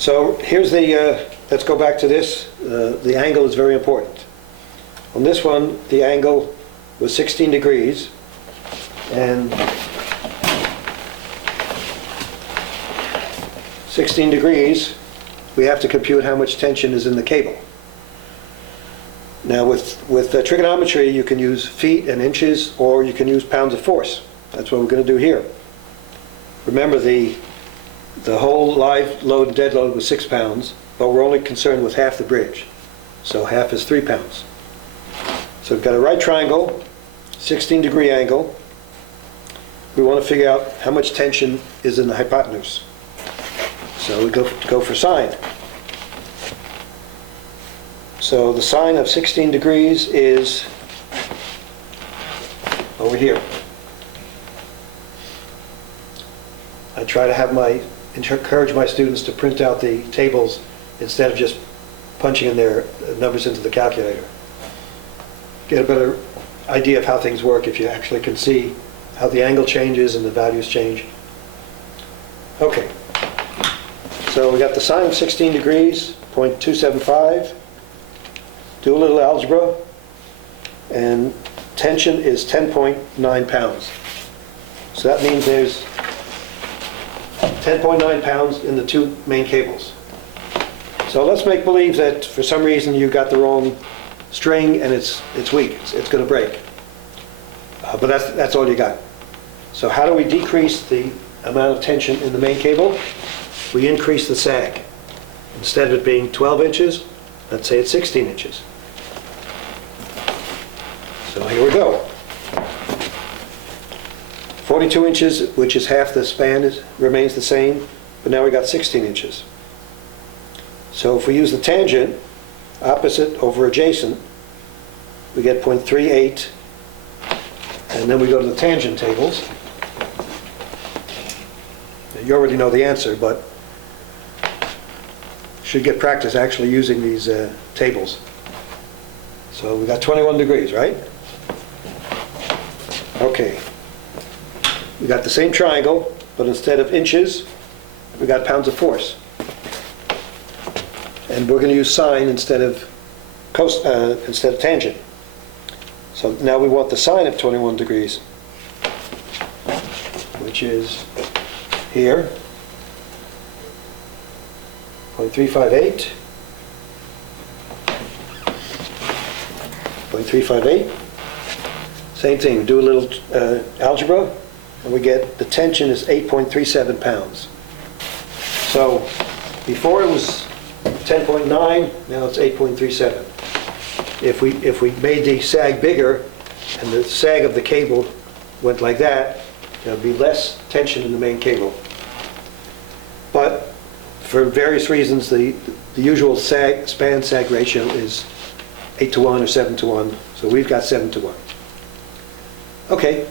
So here's the, let's go back to this. The angle is very important. On this one, the angle was 16 degrees, and 16 degrees, we have to compute how much tension is in the cable. Now with trigonometry, you can use feet and inches, or you can use pounds of force. That's what we're going to do here. Remember, the whole live load and dead load was 6 pounds, but we're only concerned with half the bridge. So half is 3 pounds. So we've got a right triangle, 16-degree angle. We want to figure out how much tension is in the hypotenuse. So we go for sine. So the sine of 16 degrees is over here. I try to encourage my students to print out the tables instead of just punching in their numbers into the calculator. Get a better idea of how things work if you actually can see how the angle changes and the values change. Okay, so we got the sine of 16 degrees, 0.275. Do a little algebra, and tension is 10.9 pounds. So that means there's 10.9 pounds in the two main cables. So let's make believe that for some reason you got the wrong string and it's weak, it's going to break. But that's all you got. So how do we decrease the amount of tension in the main cable? We increase the sag. Instead of it being 12 inches, let's say it's 16 inches. So here we go. 42 inches, which is half the span, remains the same, but now we got 16 inches. So if we use the tangent, opposite over adjacent, we get 0.38, and then we go to the tangent tables. You already know the answer, but should get practice actually using these tables. So we got 21 degrees, right? Okay. We got the same triangle, but instead of inches, we got pounds of force. And we're going to use sine instead of tangent. So now we want the sine of 21 degrees, which is here, 0.358, 0.358. Same thing, we do a little algebra, and we get the tension is 8.37 pounds. So before it was 10.9, now it's 8.37. If we made the sag bigger and the sag of the cable went like that, there would be less tension in the main cable. But for various reasons, the usual span-sag ratio is 8 to 1 or 7 to 1, so we've got 7 to 1. Okay,